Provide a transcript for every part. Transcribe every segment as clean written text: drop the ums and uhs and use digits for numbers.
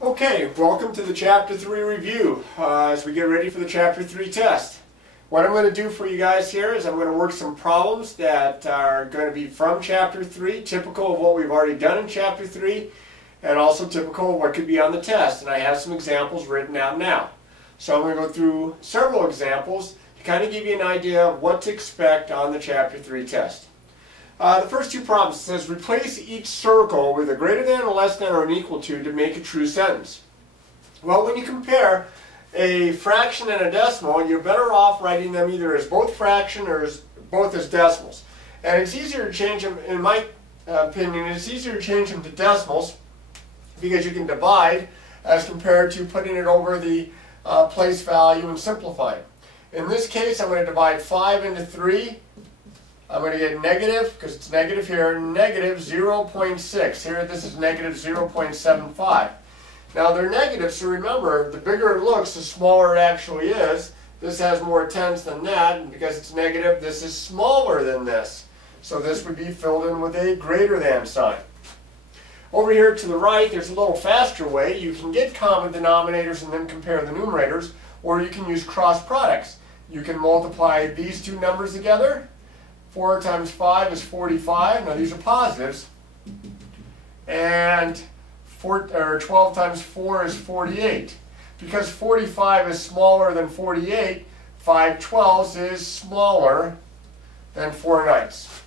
Okay, welcome to the Chapter 3 review as we get ready for the Chapter 3 test. What I'm going to do for you guys here is I'm going to work some problems that are going to be from Chapter 3, typical of what we've already done in Chapter 3, and also typical of what could be on the test. And I have some examples written out now. So I'm going to go through several examples to kind of give you an idea of what to expect on the Chapter 3 test. The first two problems says replace each circle with a greater than, a less than, or an equal to make a true sentence. Well, when you compare a fraction and a decimal, you're better off writing them either as both fraction or both as decimals. And it's easier to change them, in my opinion, it's easier to change them to decimals because you can divide as compared to putting it over the place value and simplifying. In this case, I'm going to divide 5 into 3. I'm going to get negative, because it's negative here, negative 0.6. Here this is negative 0.75. Now they're negative, so remember, the bigger it looks, the smaller it actually is. This has more tens than that, and because it's negative, this is smaller than this. So this would be filled in with a greater than sign. Over here to the right, there's a little faster way. You can get common denominators and then compare the numerators, or you can use cross products. You can multiply these two numbers together. 4 times 5 is 45. Now these are positives. And 12 times 4 is 48. Because 45 is smaller than 48, 5 twelfths is smaller than 4 ninths.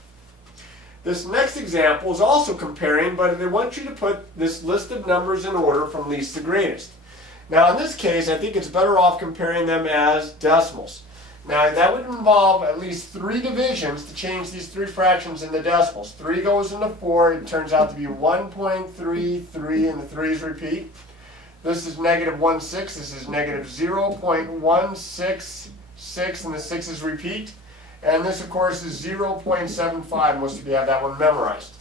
This next example is also comparing, but they want you to put this list of numbers in order from least to greatest. Now in this case, I think it's better off comparing them as decimals. Now that would involve at least 3 divisions to change these 3 fractions into decimals. 3 goes into 4, it turns out to be 1.33, and the 3's repeat. This is negative 1/6, this is negative 0.166, and the 6's repeat. And this, of course, is 0.75, most of you have that one memorized.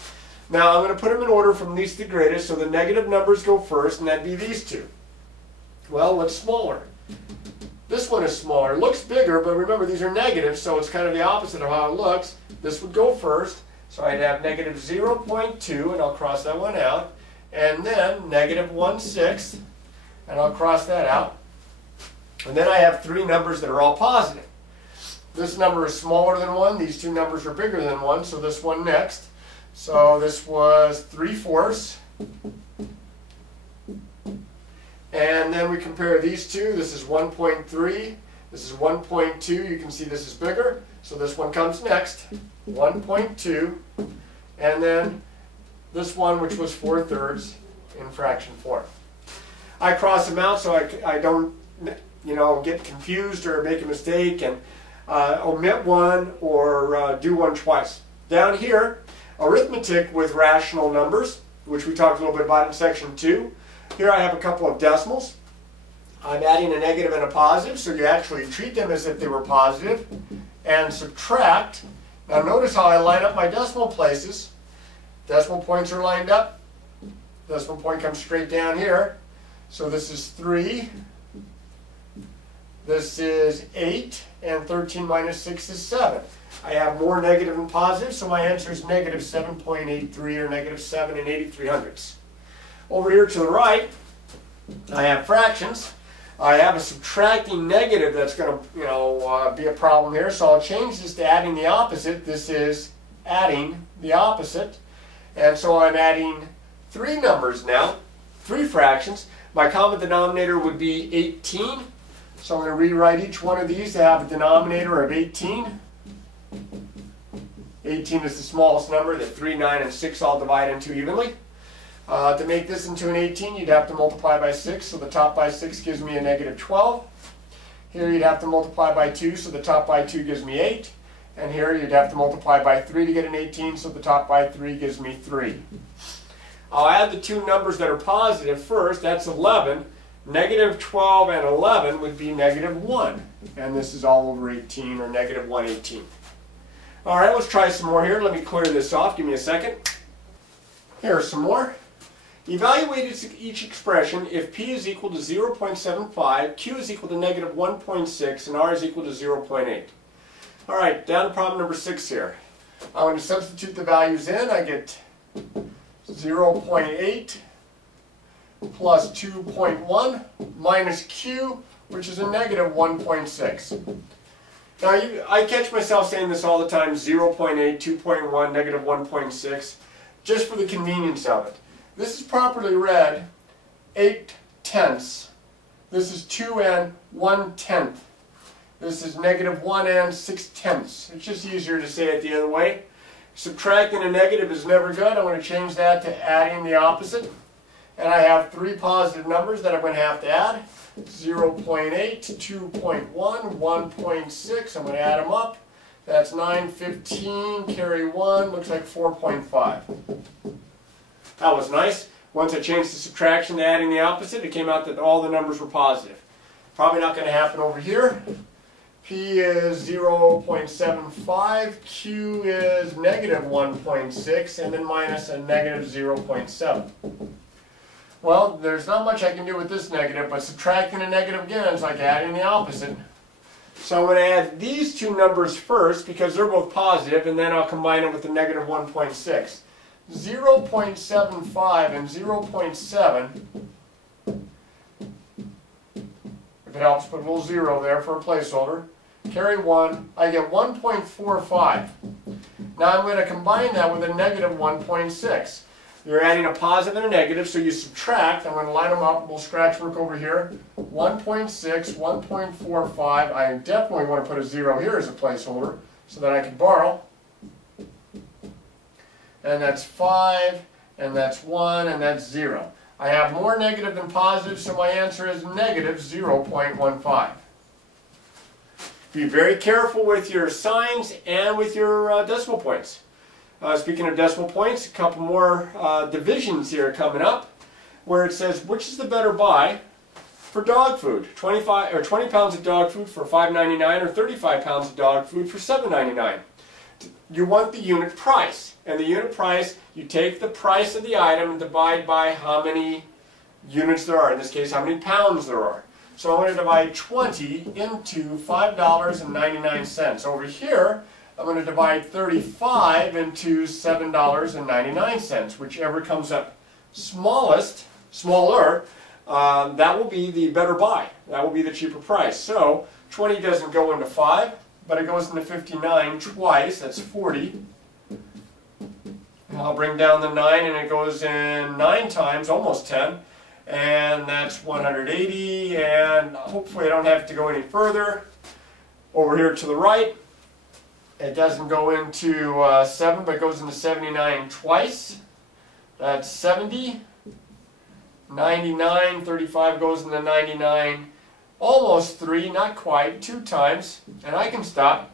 Now I'm going to put them in order from least to greatest, so the negative numbers go first, and that'd be these two. Well, what's smaller? This one is smaller. It looks bigger, but remember these are negatives, so it's kind of the opposite of how it looks. This would go first, so I'd have negative 0.2, and I'll cross that one out. And then negative 1/6, and I'll cross that out. And then I have 3 numbers that are all positive. This number is smaller than 1. These 2 numbers are bigger than 1, so this one next. So this was 3/4. And then we compare these two. This is 1.3. This is 1.2. You can see this is bigger. So this one comes next. 1.2. And then this one, which was 4/3 in fraction form. I cross them out so I don't get confused or make a mistake and omit one or do one twice. Down here, arithmetic with rational numbers, which we talked a little bit about in section 2. Here I have a couple of decimals. I'm adding a negative and a positive, so you actually treat them as if they were positive, and subtract. Now notice how I line up my decimal places. Decimal points are lined up. Decimal point comes straight down here. So this is 3. This is 8, and 13 minus 6 is 7. I have more negative and positive, so my answer is negative 7.83, or negative 7 83/100ths. Over here to the right, I have fractions. I have a subtracting negative that's going to be a problem here, so I'll change this to adding the opposite. This is adding the opposite. And so I'm adding 3 numbers now, 3 fractions. My common denominator would be 18. So I'm going to rewrite each one of these to have a denominator of 18. 18 is the smallest number that 3, 9, and 6 all divide into evenly. To make this into an 18, you'd have to multiply by 6, so the top by 6 gives me a negative 12. Here you'd have to multiply by 2, so the top by 2 gives me 8. And here you'd have to multiply by 3 to get an 18, so the top by 3 gives me 3. I'll add the 2 numbers that are positive first. That's 11. Negative 12 and 11 would be negative 1. And this is all over 18, or negative 1/18. All right, let's try some more here. Let me clear this off. Give me a second. Here are some more. Evaluate each expression if p is equal to 0.75, q is equal to negative 1.6, and r is equal to 0.8. All right, down to problem number 6 here. I'm going to substitute the values in. I get 0.8 plus 2.1 minus q, which is a negative 1.6. Now, I catch myself saying this all the time, 0.8, 2.1, negative 1.6, just for the convenience of it. This is properly read 8/10. This is 2 and 1/10. This is negative 1 and 6/10. It's just easier to say it the other way. Subtracting a negative is never good. I'm going to change that to adding the opposite. And I have three positive numbers that I'm going to have to add. 0.8, 2.1, 1.6. I'm going to add them up. That's 9, 15, carry 1, looks like 4.5. That was nice. Once I changed the subtraction to adding the opposite, it came out that all the numbers were positive. Probably not going to happen over here. P is 0.75, Q is negative 1.6, and then minus a negative 0.7. Well, there's not much I can do with this negative, but subtracting a negative again is like adding the opposite. So I'm going to add these two numbers first because they're both positive, and then I'll combine it with the negative 1.6. 0.75 and 0.7, if it helps, put a little 0 there for a placeholder. Carry 1, I get 1.45. Now I'm going to combine that with a negative 1.6. You're adding a positive and a negative, so you subtract. I'm going to line them up. We'll scratch work over here. 1.6, 1.45. I definitely want to put a 0 here as a placeholder so that I can borrow. And that's 5, and that's 1, and that's 0. I have more negative than positive, so my answer is negative 0.15. Be very careful with your signs and with your decimal points. Speaking of decimal points, a couple more divisions here coming up, where it says, which is the better buy for dog food? 20 pounds of dog food for $5.99 or 35 pounds of dog food for $7.99. You want the unit price. And the unit price, you take the price of the item and divide by how many units there are. In this case, how many pounds there are. So I'm going to divide 20 into $5.99. Over here, I'm going to divide 35 into $7.99, whichever comes up smaller, that will be the better buy. That will be the cheaper price. So 20 doesn't go into 5, but it goes into 59 twice, that's 40. And I'll bring down the 9 and it goes in 9 times, almost 10. And that's 180, and hopefully I don't have to go any further. Over here to the right, it doesn't go into 7, but it goes into 79 twice. That's 70. 99, 35 goes into 99. Almost 3, not quite, 2 times. And I can stop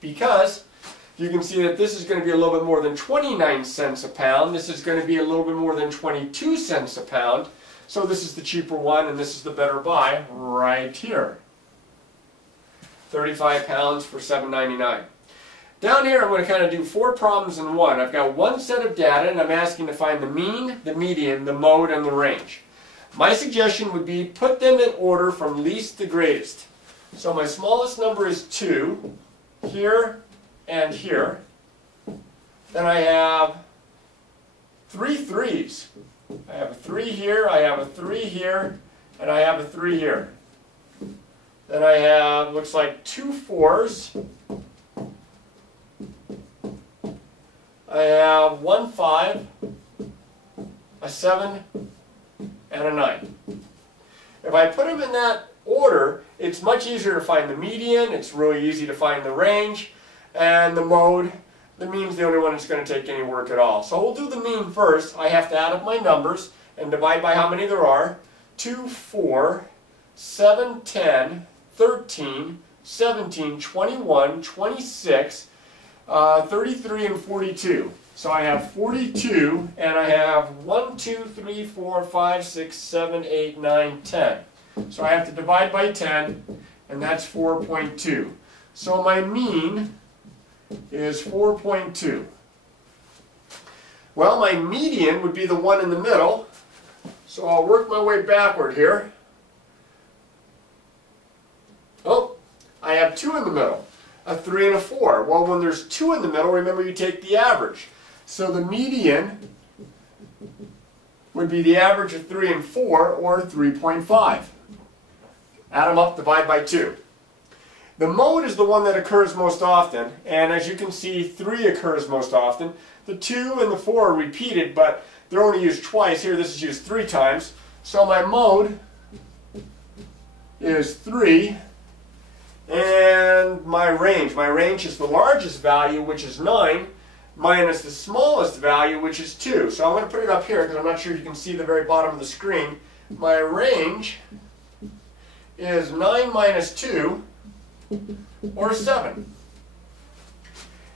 because you can see that this is going to be a little bit more than 29 cents a pound. This is going to be a little bit more than 22 cents a pound. So this is the cheaper one, and this is the better buy right here. 35 pounds for $7.99. Down here I'm going to kind of do 4 problems in one. I've got one set of data, and I'm asking to find the mean, the median, the mode, and the range. My suggestion would be put them in order from least to greatest. So my smallest number is 2, here, and here. Then I have 3 3s. I have a 3 here, I have a 3 here, and I have a 3 here. Then I have, looks like 2 4s. I have 1 5, a 7, and a 9. If I put them in that order, it's much easier to find the median, it's really easy to find the range, and the mode. The mean's the only one that's going to take any work at all. So we'll do the mean first. I have to add up my numbers and divide by how many there are. 2, 4, 7, 10, 13, 17, 21, 26, 33, and 42. So I have 42, and I have 1, 2, 3, 4, 5, 6, 7, 8, 9, 10. So I have to divide by 10, and that's 4.2. So my mean is 4.2. Well, my median would be the one in the middle, so I'll work my way backward here. Oh, I have 2 in the middle, a 3 and a 4. Well, when there's 2 in the middle, remember you take the average. So the median would be the average of 3 and 4, or 3.5. Add them up, divide by 2. The mode is the one that occurs most often, and as you can see, 3 occurs most often. The 2 and the 4 are repeated, but they're only used twice. Here, this is used 3 times. So my mode is 3, and my range is the largest value, which is 9, minus the smallest value, which is 2. So I'm going to put it up here because I'm not sure you can see the very bottom of the screen. My range is 9 minus 2, or 7.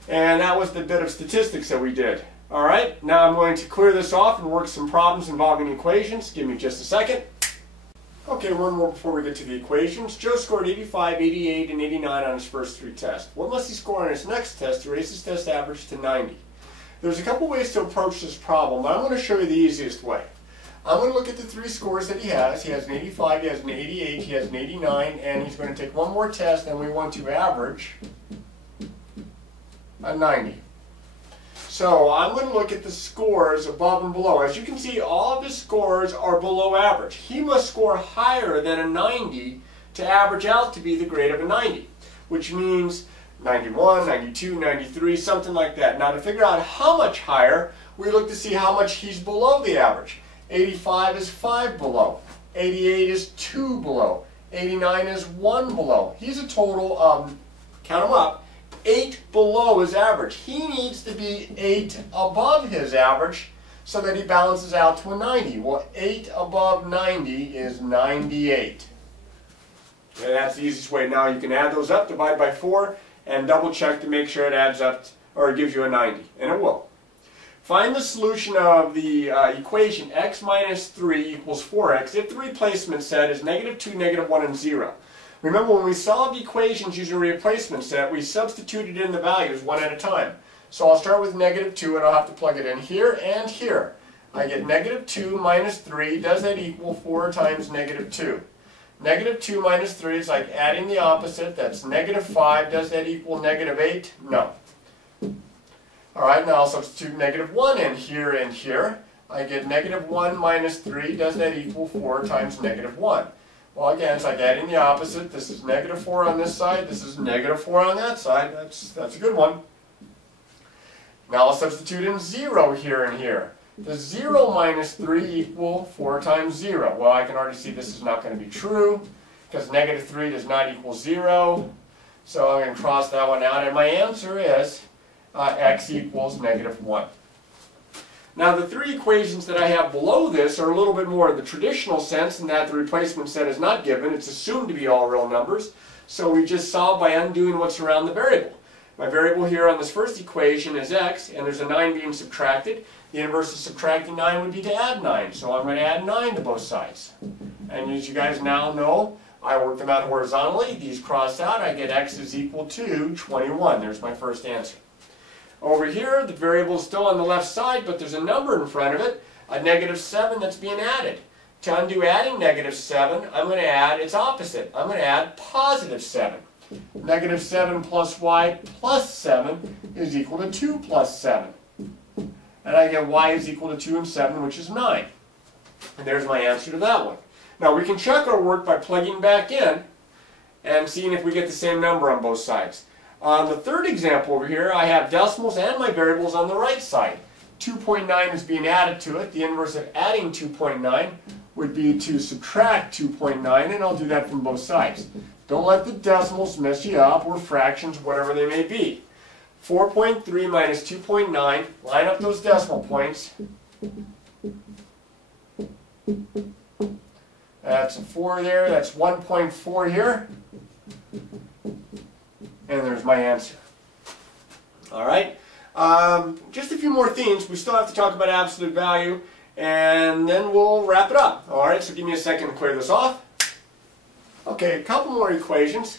And that was the bit of statistics that we did. Alright, now I'm going to clear this off and work some problems involving equations. Give me just a second. Okay, one more before we get to the equations. Joe scored 85, 88, and 89 on his first 3 tests. What must he score on his next test to raise his test average to 90? There's a couple ways to approach this problem, but I'm going to show you the easiest way. I'm going to look at the 3 scores that he has. He has an 85, he has an 88, he has an 89, and he's going to take one more test, and we want to average a 90. So I'm going to look at the scores above and below. As you can see, all of his scores are below average. He must score higher than a 90 to average out to be the grade of a 90, which means 91, 92, 93, something like that. Now to figure out how much higher, we look to see how much he's below the average. 85 is 5 below. 88 is 2 below. 89 is 1 below. He's a total of, count them up, 8 below his average. He needs to be 8 above his average so that he balances out to a 90. Well, 8 above 90 is 98. And that's the easiest way. Now you can add those up, divide by 4, and double check to make sure it adds up, or it gives you a 90. And it will. Find the solution of the equation x minus 3 equals 4x if the replacement set is -2, -1, and 0. Remember, when we solved equations using a replacement set, we substituted in the values one at a time. So I'll start with -2, and I'll have to plug it in here and here. I get -2 minus 3. Does that equal 4 times -2? -2 minus 3 is like adding the opposite. That's -5. Does that equal -8? No. Alright, now I'll substitute -1 in here and here. I get -1 minus 3. Does that equal 4 times -1? Well, again, it's like adding the opposite. This is -4 on this side. This is -4 on that side. That's a good one. Now I'll substitute in 0 here and here. Does 0 minus 3 equal 4 times 0? Well, I can already see this is not going to be true because -3 does not equal 0. So I'm going to cross that one out. And my answer is x equals -1. Now the 3 equations that I have below this are a little bit more in the traditional sense in that the replacement set is not given. It's assumed to be all real numbers. So we just solve by undoing what's around the variable. My variable here on this first equation is x, and there's a 9 being subtracted. The inverse of subtracting 9 would be to add 9. So I'm going to add 9 to both sides. And as you guys now know, I work them out horizontally. These cross out. I get x is equal to 21. There's my first answer. Over here, the variable is still on the left side, but there's a number in front of it, a -7 that's being added. To undo adding -7, I'm going to add its opposite. I'm going to add +7. -7 plus y plus 7 is equal to 2 plus 7. And I get y is equal to 2 and 7, which is 9. And there's my answer to that one. Now we can check our work by plugging back in and seeing if we get the same number on both sides. On the third example over here, I have decimals and my variables on the right side. 2.9 is being added to it. The inverse of adding 2.9 would be to subtract 2.9, and I'll do that from both sides. Don't let the decimals mess you up, or fractions, whatever they may be. 4.3 minus 2.9, line up those decimal points. That's a 4 there, that's 1.4 here. And there's my answer. Alright, just a few more things. We still have to talk about absolute value, and then we'll wrap it up. Alright, so give me a second to clear this off. Okay, a couple more equations.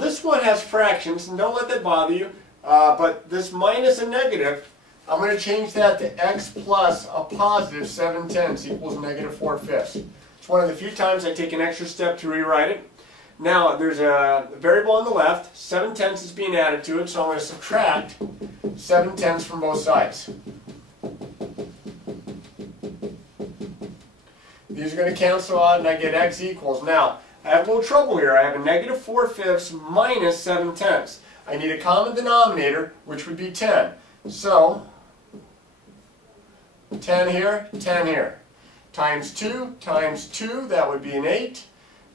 This one has fractions, and don't let that bother you. But this minus a negative, I'm going to change that to x plus a positive 7/10 equals -4/5. It's one of the few times I take an extra step to rewrite it. Now, there's a variable on the left, 7/10 is being added to it, so I'm going to subtract 7/10 from both sides. These are going to cancel out and I get x equals. Now, I have a little trouble here. I have a negative 4/5 minus 7/10. I need a common denominator, which would be 10. So, 10 here, 10 here. Times 2, that would be an 8.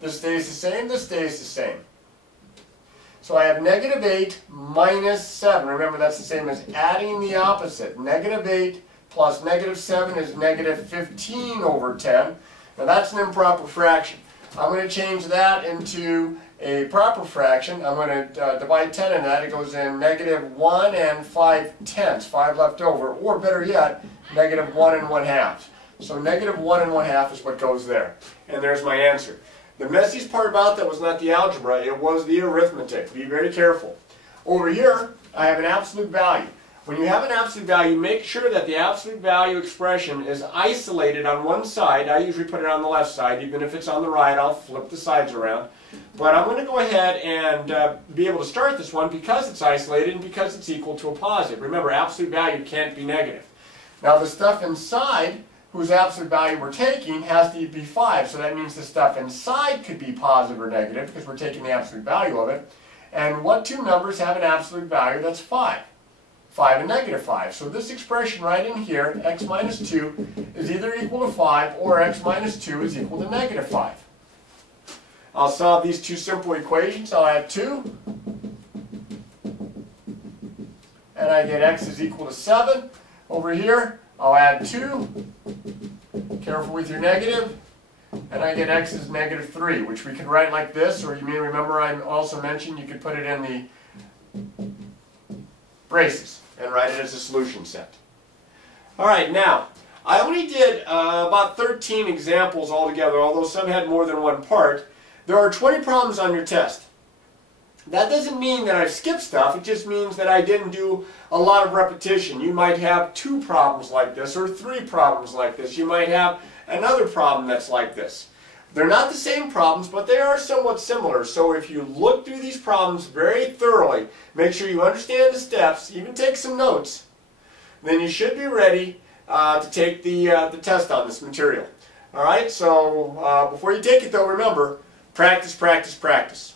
This stays the same, this stays the same. So I have negative 8 minus 7. Remember, that's the same as adding the opposite. Negative 8 plus negative 7 is negative 15 over 10. Now that's an improper fraction. I'm going to change that into a proper fraction. I'm going to divide 10 in that. It goes in negative 1 and 5/10, 5 left over. Or better yet, negative 1 and 1/2. So negative 1 and 1/2 is what goes there. And there's my answer. The messiest part about that was not the algebra, it was the arithmetic. Be very careful. Over here, I have an absolute value. When you have an absolute value, make sure that the absolute value expression is isolated on one side. I usually put it on the left side. Even if it's on the right, I'll flip the sides around. But I'm going to go ahead and be able to start this one because it's isolated and because it's equal to a positive. Remember, absolute value can't be negative. Now the stuff inside, whose absolute value we're taking, has to be 5. So that means the stuff inside could be positive or negative because we're taking the absolute value of it. And what two numbers have an absolute value that's 5? 5 and negative 5. So this expression right in here, x minus 2, is either equal to 5 or x minus 2 is equal to negative 5. I'll solve these two simple equations. I'll add 2. And I get x is equal to 7. Over here, I'll add 2. Careful with your negative. And I get x is negative 3, which we could write like this, or you may remember I also mentioned you could put it in the braces and write it as a solution set. Alright, now, I only did about 13 examples altogether, although some had more than one part. There are 20 problems on your test. That doesn't mean that I've skipped stuff, it just means that I didn't do a lot of repetition. You might have 2 problems like this, or 3 problems like this. You might have another problem that's like this. They're not the same problems, but they are somewhat similar. So if you look through these problems very thoroughly, make sure you understand the steps, even take some notes, then you should be ready to take the test on this material. Alright, so before you take it though, remember, practice, practice, practice.